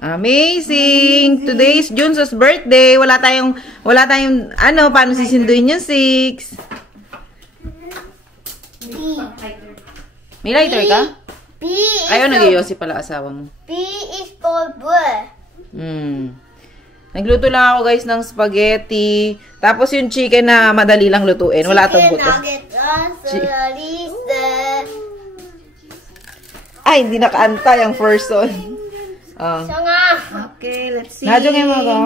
Amazing! Today is Junso's birthday. Wala tayong, ano, paano sisinduin yung 6? May lighter ka? B is Ayaw, nag-iossi pala asawa mo. B is for boy. Nagluto lang ako guys ng spaghetti. Tapos yung chicken na madali lang lutuin. Wala tong buto. Ay, hindi nakaanta yung first one. Oh. Okay, let's see. Nadyo ngayon mo ko?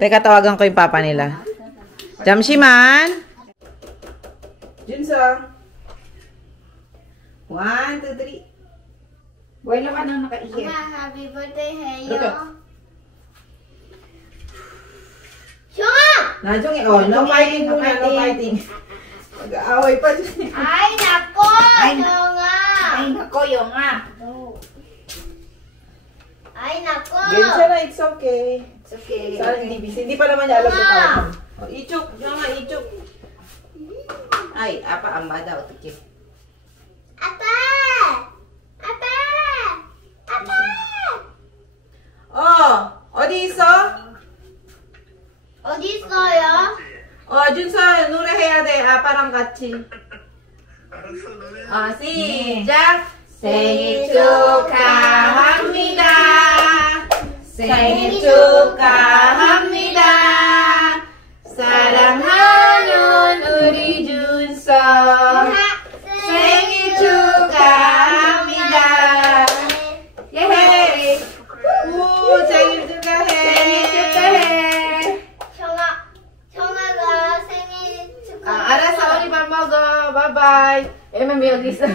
Teka, tawagan ko yung papa nila. Jamshiman! Junso! 1, 2, 3. Buhay lang ka nang nakaihip. Happy birthday, Heyo. Nadyo ngayon. Oh, no fighting muna, no fighting. Mag-aaway pa dyan. Ay, nako! Yonga! Ay, nako, Yonga. Ay, nako! Ganyan siya na, it's okay. It's okay. Saan hindi busy? Hindi pa naman niya alam kung tawag. Oh, ichuk, Yonga, ichuk. Ay, apa, amba daw. Tikip. Ate! Ate! Ate! Oh, 어디있어? 어디 있어요? 준서 노래해야 돼. 아빠랑 같이. 시작. 생일 축하합니다. 생일 축하합니다. 사랑하는 우리 준서. 생일 축하합니다. 예헤. 우 생일 축하해. 생일 축하해. 형아가 생일 축하. 알았어, 우리 밥 먹어. 바이바이. 애만 여기 있어.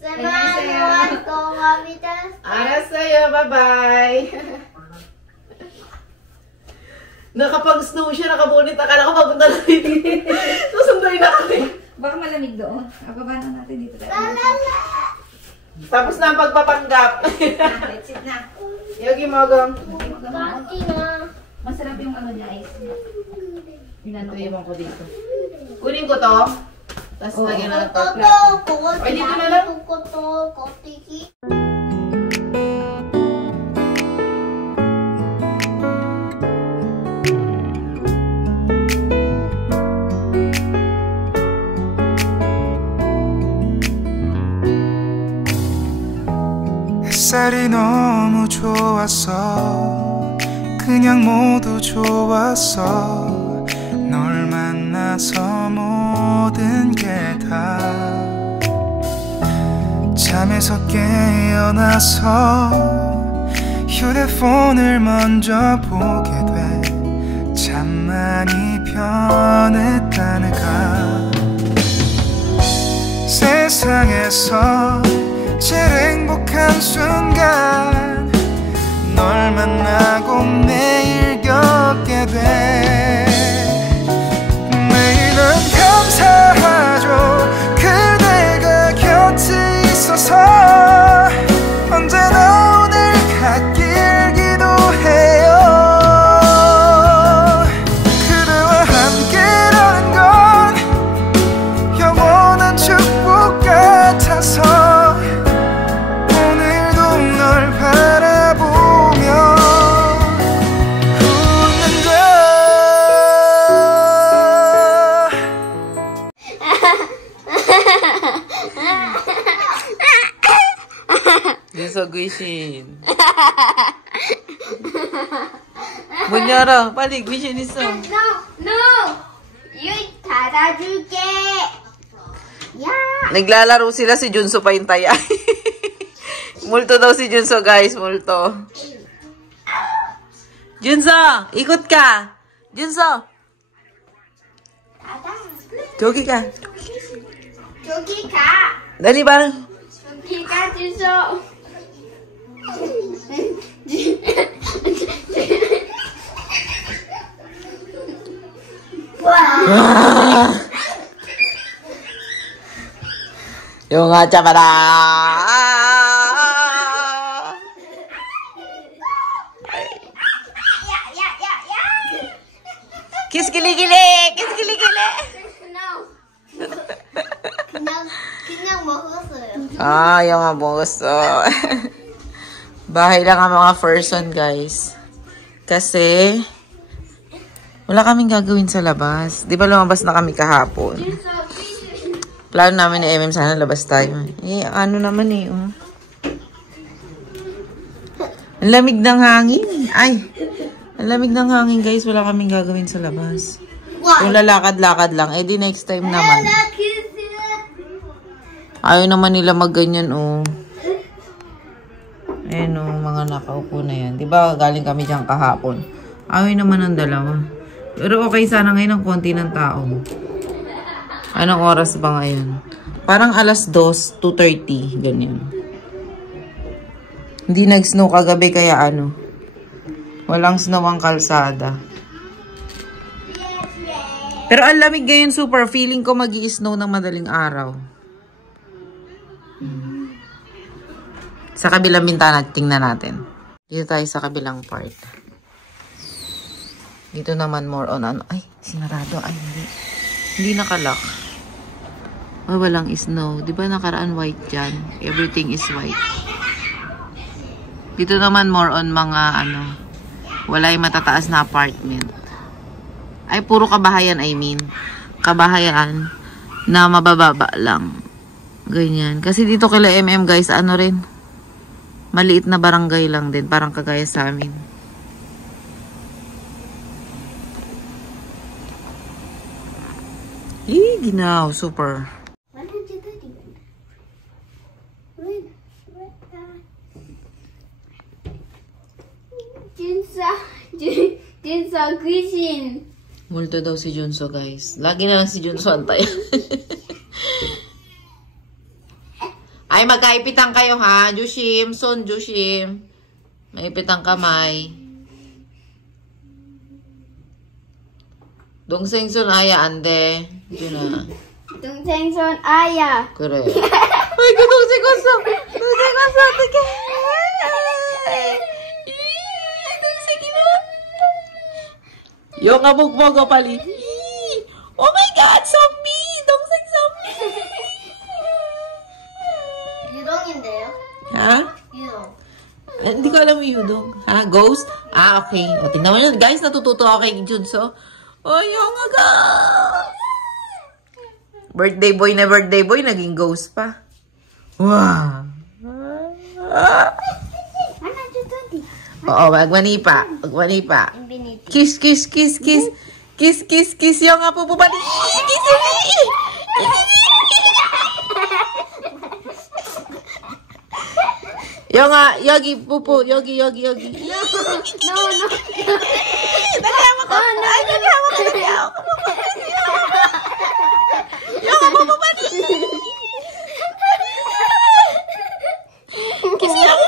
생일 고맙습니다. 알았어요, 바이바이. Nakapag-snow siya, nakabunit. Akala ko papunta na dito. Susunduin na kami. Baka malamig doon. Ababa na natin dito. Tapos na ang pagpapanggap. Let's sit na. Yogi Mogong. Pati na. Masarap yung ano guys. Iwan ko dito. Kunin ko to. Tapos lagyan na ng top. Ay, dito na lang. 햇살이 너무 좋았어. 그냥 모두 좋았어. 널 만나서 모든 게 다 잠에서 깨어나서 휴대폰을 먼저 보게 돼. 참 많이 변했다는가. 세상에서 제일 행복한 순간 널 만나고 매일 겪게 돼. 매일은 감사하죠. 그대가 곁에 있어서 언제나 오늘 갓길 기도해요. 그대와 함께라는 건 영원한 축복 같아서 준서 귀신. 문 열어. 빨리 귀신 있어. No! You 닫아줄게. 야! Naglalaro sila, si Junso pa yung taya. Multo daw si Junso, guys. Multo. Junso! Ikot ka! Junso! Jogi ka. 저기 가. Dali, parang. 저기 가, 준서. Yung 잡아라. Kiss kilikili! Kiss kilikili! 그냥 먹었어요. 아, 영화 먹었어. Bahay lang ang mga person, guys. Kasi, wala kaming gagawin sa labas. Di ba lumabas na kami kahapon? Plano namin ni MM, sana labas tayo. Eh, ano naman eh, oh. Ang lamig ng hangin. Ay, ang lamig ng hangin, guys. Wala kaming gagawin sa labas. Kung lalakad-lakad lang, eh di next time naman. Ayaw naman nila magganyan, oh. Ayan, oh, mga nakaupo na yan. Diba, galing kami dyan kahapon. Ayaw naman ang dalawa. Pero okay sana ngayon ang konti ng tao. Anong oras ba ngayon? Parang alas 2, 2:30, ganyan. Hindi nag-snow kagabi kaya ano. Walang snow ang kalsada. Pero ang lamig ngayon, super. Feeling ko mag-i-snow ng madaling araw. Sa kabilang bintana, tingnan natin. Dito tayo sa kabilang part. Dito naman more on ano. Ay, sinarado. Ay, hindi. Hindi nakalock. Oh, walang snow. Di ba nakaraan white dyan? Everything is white. Dito naman more on mga ano. Wala yung matataas na apartment. Ay, puro kabahayan, I mean. Kabahayan na mabababa lang. Ganyan. Kasi dito kila MM, guys, ano rin. Maliit na barangay lang din. Parang kagaya sa amin. Ginaw. Super. Junso, Chrisin. Multo daw si Junso, guys. Lagi na lang si Junso antay. Ay, magkaipitan kayo, ha? Jushim, son, Jushim. Maipitang kamay. Dongseng son, aya, ande. Diyo na. Dongseng son, aya. Correct. Ay, dongseng ko son. Dongseng ko son. Dongseng ina. Yung abog-bog o pali. Oh my God, zombie! Dongseng zombie! 유동인데요? Ha? 유동. Hindi ko alam yung yudong. Ha? Ghost? Ah, okay. O, tingnan mo yun. Guys, natututo ako kay Junso. Oh, yung aga! Birthday boy na birthday boy, naging ghost pa. Wow! Oo, wag manipa. Wag manipa. Kiss, kiss, kiss, kiss. Kiss, kiss, kiss. Yung nga po bumali. Kiss, yung nga, yogi, pupo, yogi, yogi, yogi. No. Naglawa ko. Ay, naglawa ko. Yung nga po bumali. Kiss yung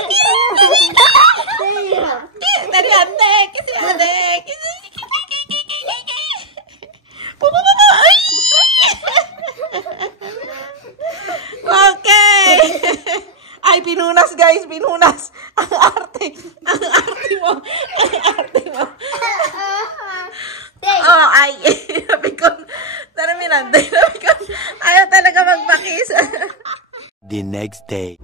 Dari ande, kiss yung ande. Kiss yung pupo. Ay! Okay. Ay, pinunas, guys. Pinunas. Ang arte. Ang arte mo. Ang arte mo. Oh, ay. Napikon. Taraminante. Napikon. Ayaw talaga magpakis. The next day.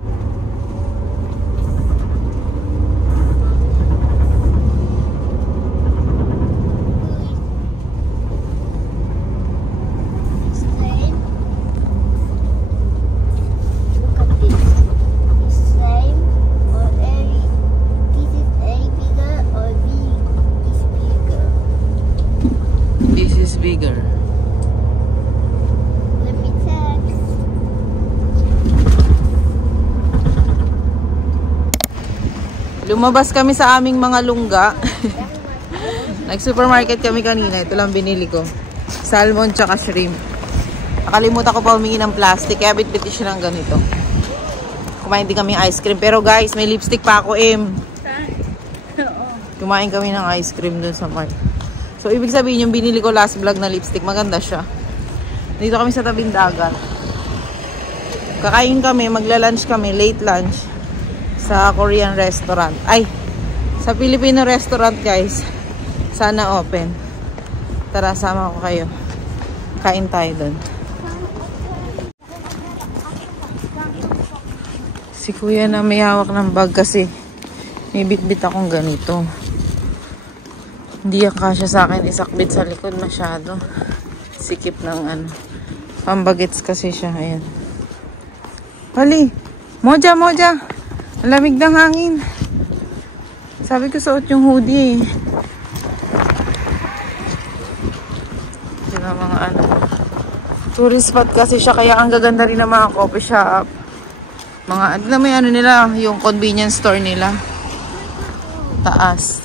Bigger. Let me check. Lumabas kami sa aming mga lungga. Nag-supermarket kami kanina. Ito lang binili ko. Salmon tsaka shrimp. Nakalimutan ko pa humingi ng plastic. Kaya bit-biti siya ng ganito. Kumain din kami ice cream. Pero guys, may lipstick pa ako, Em. Kumain kami ng ice cream dun sa mall. So, ibig sabihin yung binili ko last vlog na lipstick, maganda siya. Dito kami sa tabing dagat. Kakain kami, magla-lunch kami, late lunch. Sa Korean restaurant. Ay, sa Filipino restaurant, guys. Sana open. Tara, sama ko kayo. Kain tayo dun. Si kuya na may hawak ng bag kasi May bitbit akong ganito. Hindi kasya sa akin isakbit sa likod masyado. Sikip ng ano. Pambagets kasi siya. Ayan. Hali! Moja, moja! Lamig ng hangin. Sabi ko suot yung hoodie eh. Yun ang mga ano. Tourist spot kasi siya. Kaya ang gaganda rin ng mga coffee shop. Mga ano na may ano nila. Yung convenience store nila. Taas.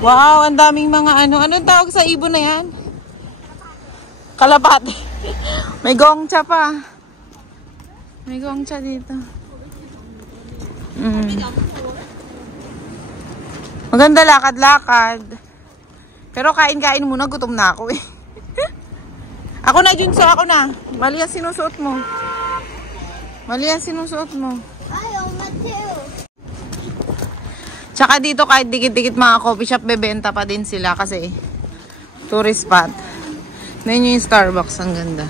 Wow, ang daming mga ano. Anong tawag sa ibon na yan? Kalapati. May gongcha pa. May gongcha dito. Maganda lakad-lakad. Pero kain-kain muna. Gutom na ako eh. Ako na, Junso. Ako na. Mali ang sinusuot mo. Mali ang sinusuot mo. Ayaw, Mateo. Tsaka dito kahit dikit-dikit mga coffee shop, bebenta pa din sila kasi tourist spot. Tignan yung Starbucks, ang ganda.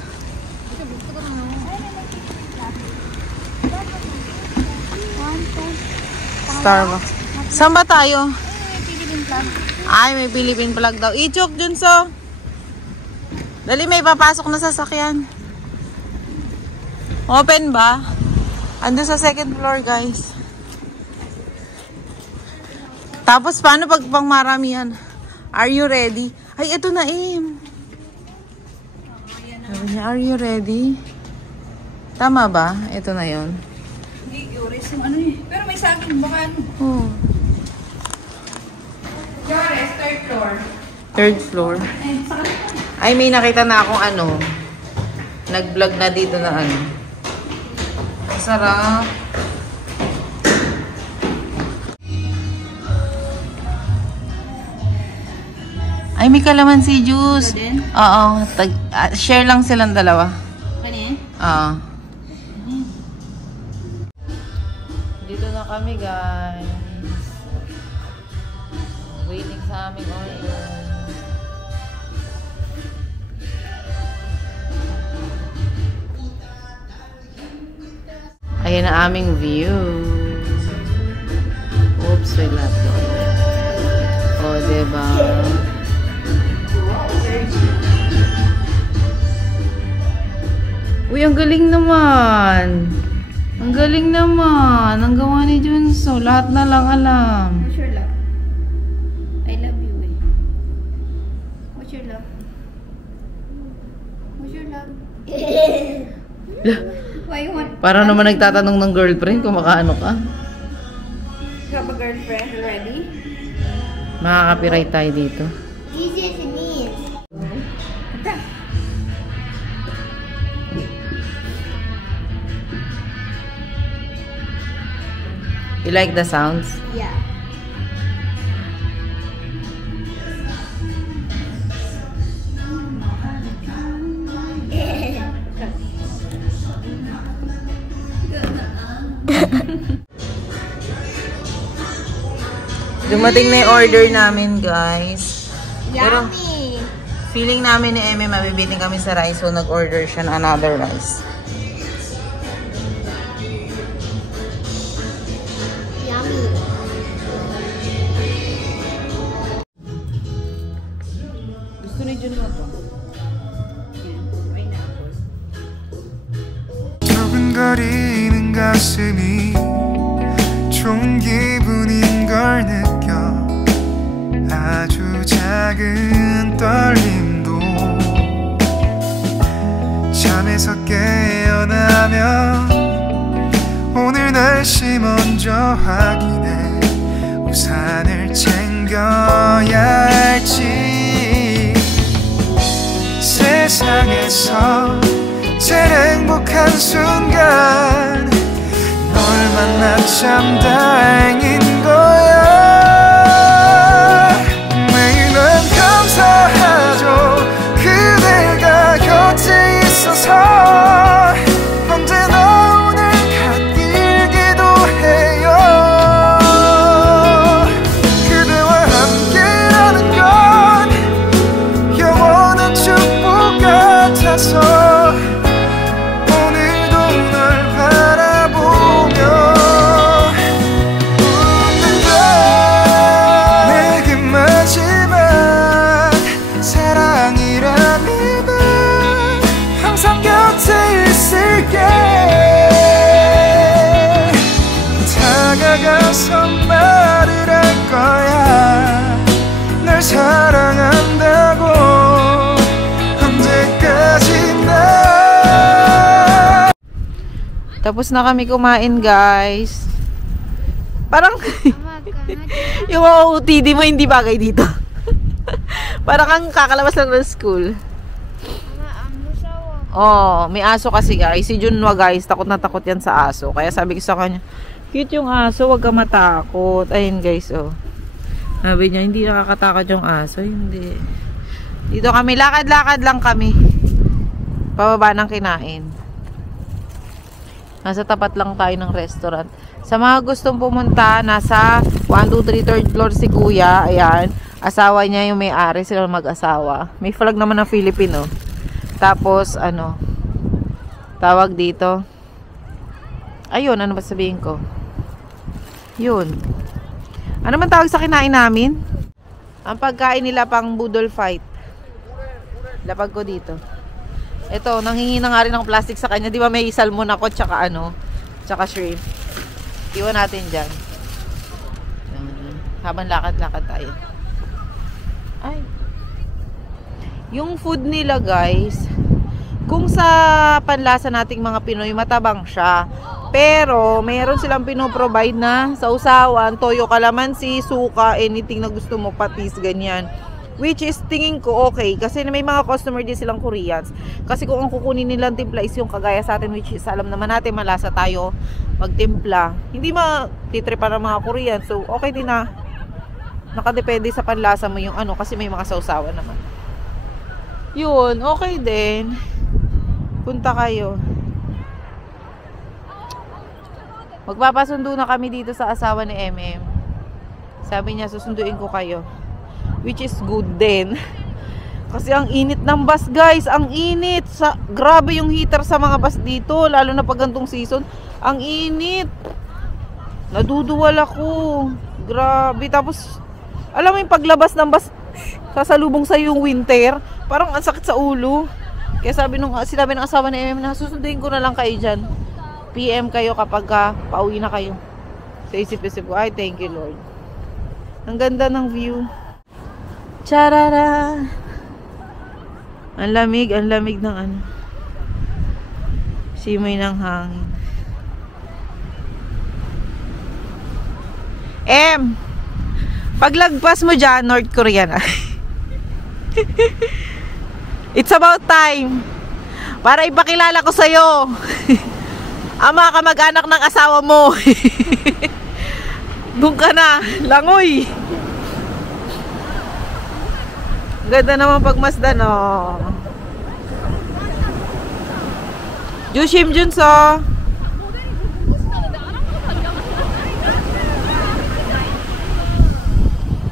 Starbucks. Saan ba tayo? Ay, may Philippine flag daw. Ichok, Junso. Dali, may papasok na sasakyan. Open ba? Ando sa second floor, guys. Tapos, paano pag pang maramihan? Are you ready? Ay, ito na, Im. Sabi niya, are you ready? Tama ba? Ito na yun. Hindi, curious yung ano eh. Pero may saging, baka ano. Oh. Jores, third floor. Third floor. Ay, may nakita na akong ano. Nag-vlog na dito na ano. Sarap. Ay, may kalamansi juice. Oo. Share lang silang dalawa. Kanin? Oo. Dito na kami, guys. Waiting sa aming order. Ayan ang aming view. Oops, wala to. O, diba? Uy, ang galing naman. Ang galing naman. Ang gawa ni Junso. Lahat na lang alam. What's your love? I love you eh. What's your love? What's your love? Why you want? Para naman nagtatanong ng girlfriend kung makaano ka. You have a girlfriend already? Makaka-copyright tayo dito. This is me. You like the sounds? Yeah. Dumating na yung order namin, guys. Pero Yummy. feeling namin ni Eme mabibiting kami sa rice, so nag-order siya ng another rice. Yummy. Gusto ni Jun mo to? 두근거리는 가슴이 좋은 기분인 걸 느껴 아주 작은 떨림도 잠에서 깨어나면 오늘 날씨 먼저 확인해 우산을 챙겨야 할지 세상에서 제일 행복한 순간 널 만나 참 다행인 거야 매일 난 감사하죠 그대가 곁에 있어서 언제나 오늘 갓길 기도해요 그대와 함께라는 건 영원한 축복 같아서 오늘도 널 바라보며 Tapos na kami kumain, guys. Parang yung OOTD mo hindi bagay dito. Parang kang kakalabas lang ng school. Oh, may aso kasi, guys. Si Junwa, guys, takot na takot yan sa aso. Kaya sabi ko sa kanya, cute yung aso, wag ka matakot. Ayun, guys, oh. Sabi niya, hindi nakakatakot yung aso. Hindi. Dito kami, lakad-lakad lang kami. Pababa ng kinain. Nasa tapat lang tayo ng restaurant. Sa mga gustong pumunta, nasa 1, 2, 3, 3rd floor si Kuya. Ayan. Asawa niya yung may-ari. Sila mag-asawa. May flag naman ng Filipino. Tapos, ano, tawag dito. Ayun, ano ba sabihin ko? Yun. Ano man tawag sa kinain namin? Ang pagkain nila pang budol fight. Lapag ko dito. Ito, nanghingi na nga rin ng plastic sa kanya. Di ba may salmon ako, tsaka ano, tsaka shrimp. Iwan natin dyan. Habang lakad-lakad tayo. Ay. Yung food nila, guys, kung sa panlasa nating mga Pinoy, matabang siya. Pero, mayroon silang pinoprovide na sausawan, toyo, kalamansi, suka, anything na gusto mo, patis, ganyan. Which is, tingin ko okay. Kasi may mga customer din silang Koreans. Kasi kung ang kukunin nilang timpla is yung kagaya sa atin, which is, alam naman natin, malasa tayo magtimpla. Hindi matitripa ng mga Korean. So, okay din na. Nakadepende sa panlasa mo yung ano. Kasi may mga sausawan naman. Yun, okay din. Punta kayo. Magpapasundo na kami dito sa asawa ni MM. Sabi niya, susunduin ko kayo. Which is good din. Kasi ang init ng bus, guys. Ang init. Grabe yung heater sa mga bus dito. Lalo na pag gantong season. Ang init. Naduduwal ako. Grabe. Tapos, alam mo yung paglabas ng bus, sasalubong sa yung winter. Parang ang sakit sa ulo. Kaya sinabi ng asawa ni MM na susunduin ko na lang kayo dyan. PM kayo kapag pauwi na kayo. Sa isip-isip ko, ay thank you Lord. Ang ganda ng view. Charara! Ang lamig ng ano. Simoy ng hangin. Paglagpas mo dyan, North Korea na. It's about time. Para ipakilala ko sa'yo. Ang mga kamag-anak ng asawa mo. Doon ka na. Langoy. Ganda naman pagmasdan, oh. Jushim Junso.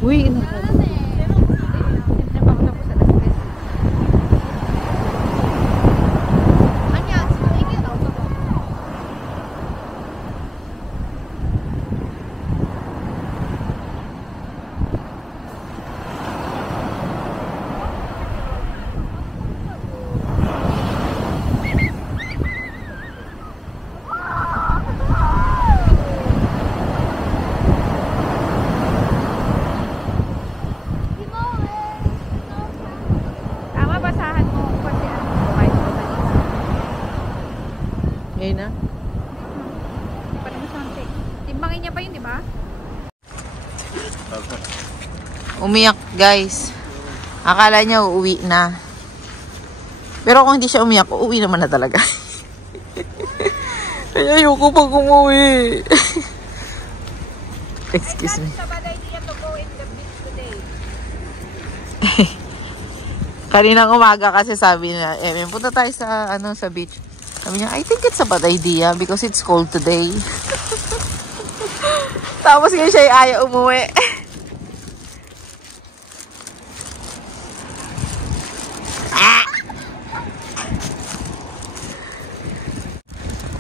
Uy, ngayon na. Timbangin niya pa yun, di ba? Umiyak, guys. Akala niya uuwi na. Pero kung hindi siya umiyak, uuwi naman na talaga. Kaya ayoko pag umuwi. Excuse me. Kaninang umaga kasi sabi niya, punta tayo sa sa beach. Sabi niya, I think it's a bad idea because it's cold today. Tapos ngayon siya ay ayaw umuwi.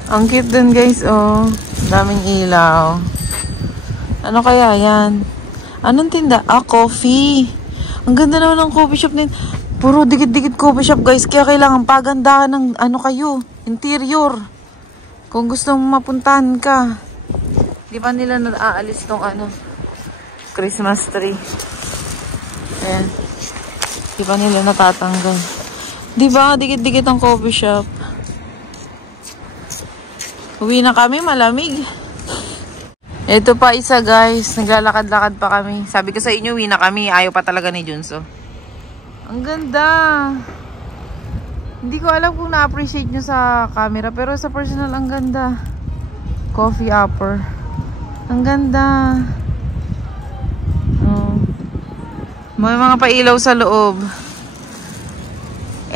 Ang cute dun, guys, oh. Daming ilaw. Ano kaya yan? Anong tinda? Coffee. Ang ganda naman ng coffee shop din. Puro dikit-dikit coffee shop, guys. Kaya kailangan pagandahan ng kayo. Interior. Kung gusto mong mapuntahan ka. Di ba nila naaalis tong Christmas tree. Ayan. Di ba nila natatanggal. Di ba? Dikit-dikit ang coffee shop. Uwi na kami, malamig. Ito pa isa guys, naglalakad-lakad pa kami. Sabi ko sa inyo, uwi na kami. Ayaw pa talaga ni Junso. Ang ganda. Hindi ko alam kung na-appreciate nyo sa camera, pero sa personal, ang ganda. Coffee upper. Ang ganda. Oh. May mga pailaw sa loob.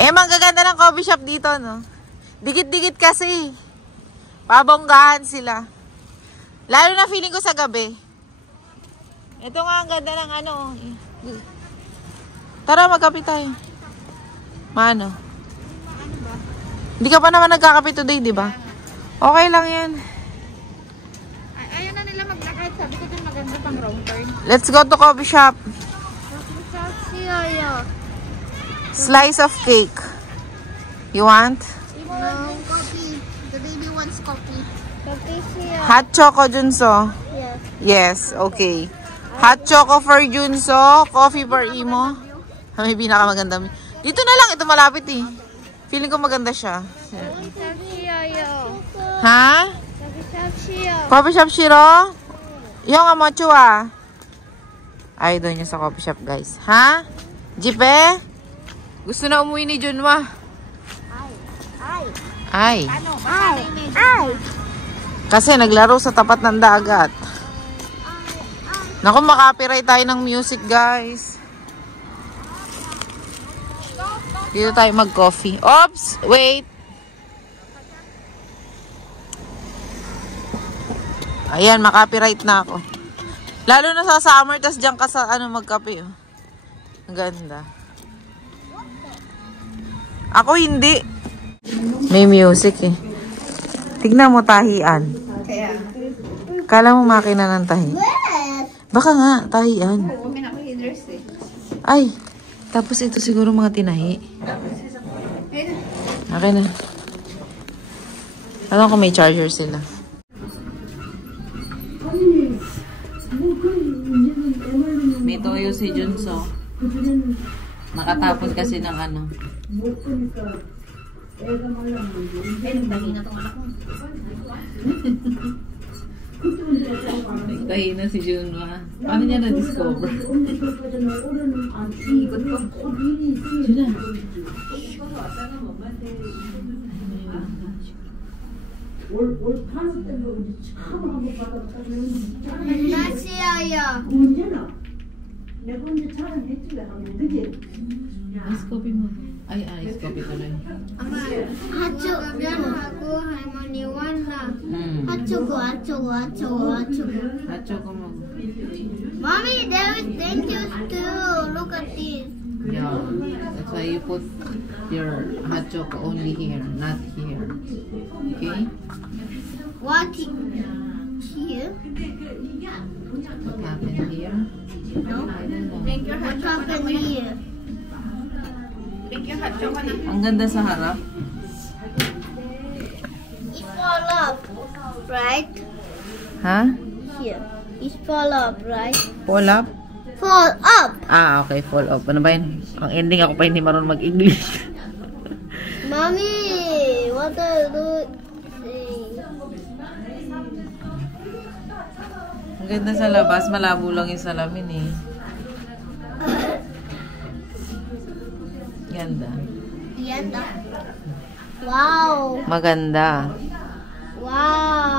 Manggaganda ng coffee shop dito, no? Dikit-dikit kasi. Pabonggahan sila. Lalo na feeling ko sa gabi. Ito nga ang ganda ng ano. Tara, magkape tayo. Mano? Hindi ka pa naman nagkakape today, di ba? Okay lang yan. Ayaw na nila maglakad. Sabi ko din maganda pang wrong turn. Let's go to coffee shop. Slice of cake. You want? No, coffee. The baby wants coffee. Coffee here. Hot choco, Junso? Yes. Yes, okay. Hot choco for Junso, coffee for Imo. May pinakamaganda. Dito na lang, ito malapit eh. Feeling ko maganda siya. Ha? Coffee shop Shiro? Yung amocho ah. Ay, doon niya sa coffee shop guys. Ha? Jipe? Gusto na umuwi ni Junwa. Ay. Ay. Kasi naglaro sa tapat ng dagat. Naku, makapiright tayo ng music guys. Dito tayo mag-coffee. Oops! Wait! Ayan, makapiright na ako. Lalo na sa summer, tas dyan ka sa ano, magkape. Oh. Ang ganda. Ako hindi. May music eh. Tignan mo tahian. Kala mo makina ng tahi. Baka nga, tahian. Ay, tapos ito siguro mga tinahi. Okay na. Alam ko may charger sila. May toyo si Junso. Nakatapon kasi ng ano. Nagtahi na si Junwa. Paano niya na-discover? Ikot ko. Juna. Nasiyaya. Ice coffee mo. Ay, ice coffee tuloy. 하초고 할머니와 나 하초고 Hacho ko mo. Mommy, there is dangerous too. Look at this. Yeah. That's why you put your hot choco only here, not here. Okay? What here? What happened here? No. I don't know. What happened here? Ang ganda sa harap. It fall up, right? Ha? Here. It fall up, right? Pull up? Fall up. Ah, okay. Fall up. Ano ba yun? Ang ending ako pa hindi marunong mag-English. Mommy, what are you doing? Ang ganda sa labas. Malabo lang yung salamin eh. Ganda. Yanda. Wow. Maganda. Wow.